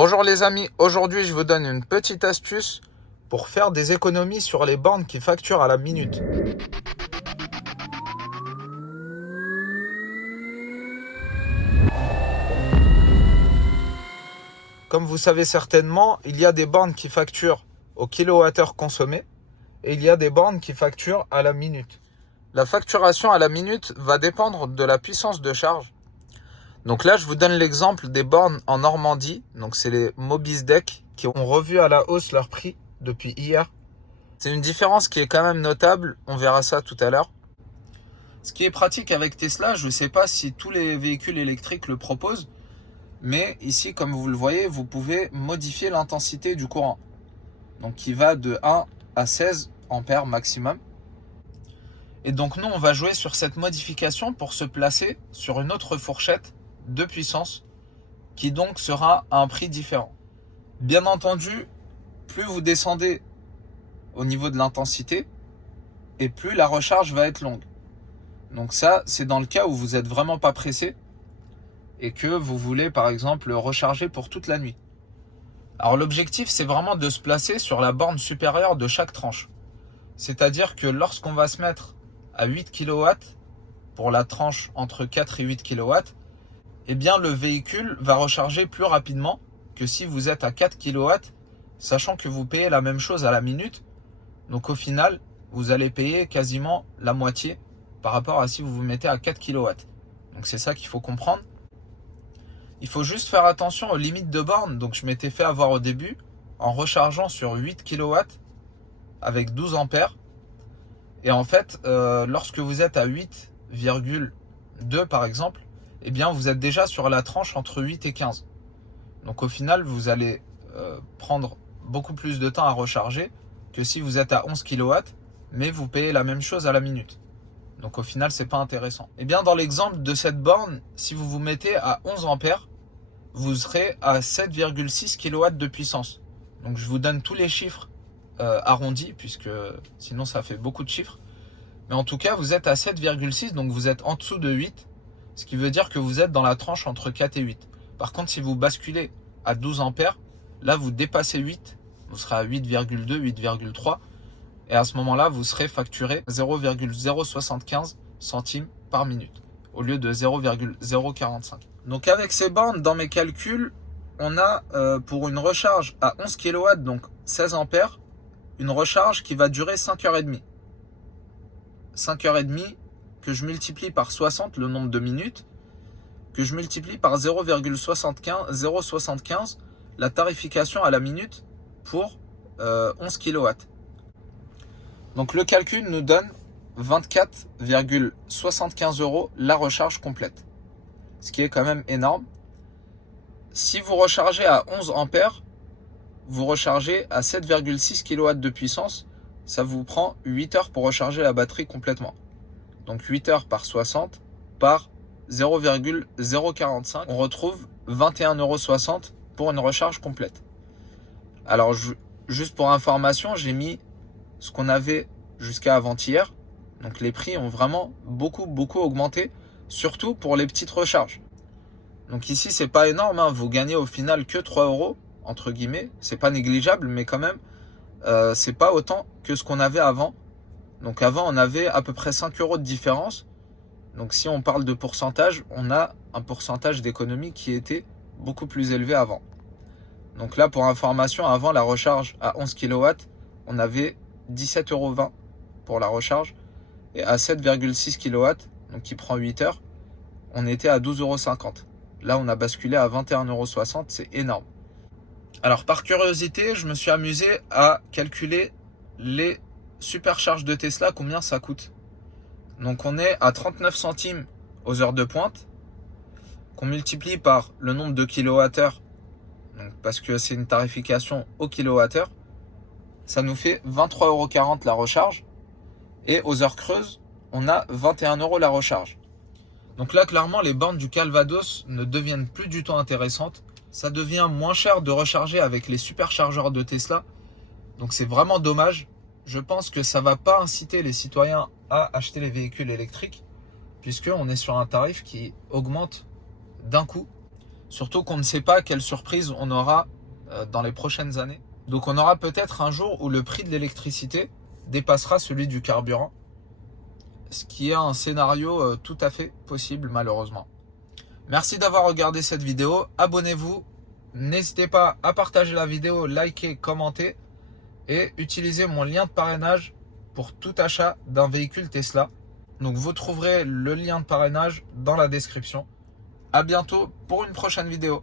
Bonjour les amis, aujourd'hui je vous donne une petite astuce pour faire des économies sur les bornes qui facturent à la minute. Comme vous savez certainement, il y a des bornes qui facturent au kilowattheure consommé et il y a des bornes qui facturent à la minute. La facturation à la minute va dépendre de la puissance de charge. Donc là, je vous donne l'exemple des bornes en Normandie. Donc c'est les Mobisdeck qui ont revu à la hausse leur prix depuis hier. C'est une différence qui est quand même notable. On verra ça tout à l'heure. Ce qui est pratique avec Tesla, je ne sais pas si tous les véhicules électriques le proposent. Mais ici, comme vous le voyez, vous pouvez modifier l'intensité du courant. Donc qui va de 1 à 16 ampères maximum. Et donc nous, on va jouer sur cette modification pour se placer sur une autre fourchette de puissance qui donc sera à un prix différent. Bien entendu, plus vous descendez au niveau de l'intensité et plus la recharge va être longue. Donc ça, c'est dans le cas où vous n'êtes vraiment pas pressé et que vous voulez par exemple recharger pour toute la nuit. Alors l'objectif, c'est vraiment de se placer sur la borne supérieure de chaque tranche. C'est-à-dire que lorsqu'on va se mettre à 8 kW pour la tranche entre 4 et 8 kW, eh bien le véhicule va recharger plus rapidement que si vous êtes à 4 kW, sachant que vous payez la même chose à la minute. Donc au final, vous allez payer quasiment la moitié par rapport à si vous vous mettez à 4 kW. Donc c'est ça qu'il faut comprendre. Il faut juste faire attention aux limites de borne. Donc je m'étais fait avoir au début en rechargeant sur 8 kW avec 12 ampères. Et en fait, lorsque vous êtes à 8,2 par exemple, eh bien vous êtes déjà sur la tranche entre 8 et 15. Donc au final, vous allez prendre beaucoup plus de temps à recharger que si vous êtes à 11 kW, mais vous payez la même chose à la minute. Donc au final, c'est pas intéressant. Eh bien dans l'exemple de cette borne, si vous vous mettez à 11 ampères, vous serez à 7,6 kW de puissance. Donc je vous donne tous les chiffres arrondis, puisque sinon ça fait beaucoup de chiffres. Mais en tout cas, vous êtes à 7,6, donc vous êtes en dessous de 8, ce qui veut dire que vous êtes dans la tranche entre 4 et 8. Par contre, si vous basculez à 12 ampères, là vous dépassez 8, vous serez à 8,2, 8,3, et à ce moment-là, vous serez facturé 0,075 centimes par minute, au lieu de 0,045. Donc avec ces bornes, dans mes calculs, on a pour une recharge à 11 kW, donc 16 ampères, une recharge qui va durer 5h30. 5h30 que je multiplie par 60, le nombre de minutes, que je multiplie par 0,75, la tarification à la minute pour 11 kW. Donc le calcul nous donne 24,75 € la recharge complète, ce qui est quand même énorme. Si vous rechargez à 11 ampères, vous rechargez à 7,6 kW de puissance, ça vous prend 8 heures pour recharger la batterie complètement. Donc 8 heures par 60 par 0,045, on retrouve 21,60 € pour une recharge complète. Alors juste pour information, j'ai mis ce qu'on avait jusqu'à avant-hier. Donc les prix ont vraiment beaucoup augmenté, surtout pour les petites recharges. Donc ici, c'est pas énorme, hein. Vous gagnez au final que 3 € entre guillemets. C'est pas négligeable, mais quand même, c'est pas autant que ce qu'on avait avant. Donc avant, on avait à peu près 5 € de différence. Donc si on parle de pourcentage, on a un pourcentage d'économie qui était beaucoup plus élevé avant. Donc là, pour information, avant la recharge à 11 kW, on avait 17,20 € pour la recharge. Et à 7,6 kW, donc qui prend 8 heures, on était à 12,50 €. Là, on a basculé à 21,60 €, c'est énorme. Alors par curiosité, je me suis amusé à calculer les supercharges de Tesla, combien ça coûte. Donc on est à 39 centimes aux heures de pointe, qu'on multiplie par le nombre de kilowattheures, donc parce que c'est une tarification au kilowattheure, ça nous fait 23,40 € la recharge. Et aux heures creuses, on a 21 € la recharge. Donc là, clairement, les bornes du Calvados ne deviennent plus du tout intéressantes. Ça devient moins cher de recharger avec les superchargeurs de Tesla. Donc c'est vraiment dommage. Je pense que ça ne va pas inciter les citoyens à acheter les véhicules électriques, puisqu'on est sur un tarif qui augmente d'un coup. Surtout qu'on ne sait pas quelle surprise on aura dans les prochaines années. Donc on aura peut-être un jour où le prix de l'électricité dépassera celui du carburant, ce qui est un scénario tout à fait possible malheureusement. Merci d'avoir regardé cette vidéo, abonnez-vous, n'hésitez pas à partager la vidéo, liker, commenter et utiliser mon lien de parrainage pour tout achat d'un véhicule Tesla. Donc vous trouverez le lien de parrainage dans la description. À bientôt pour une prochaine vidéo.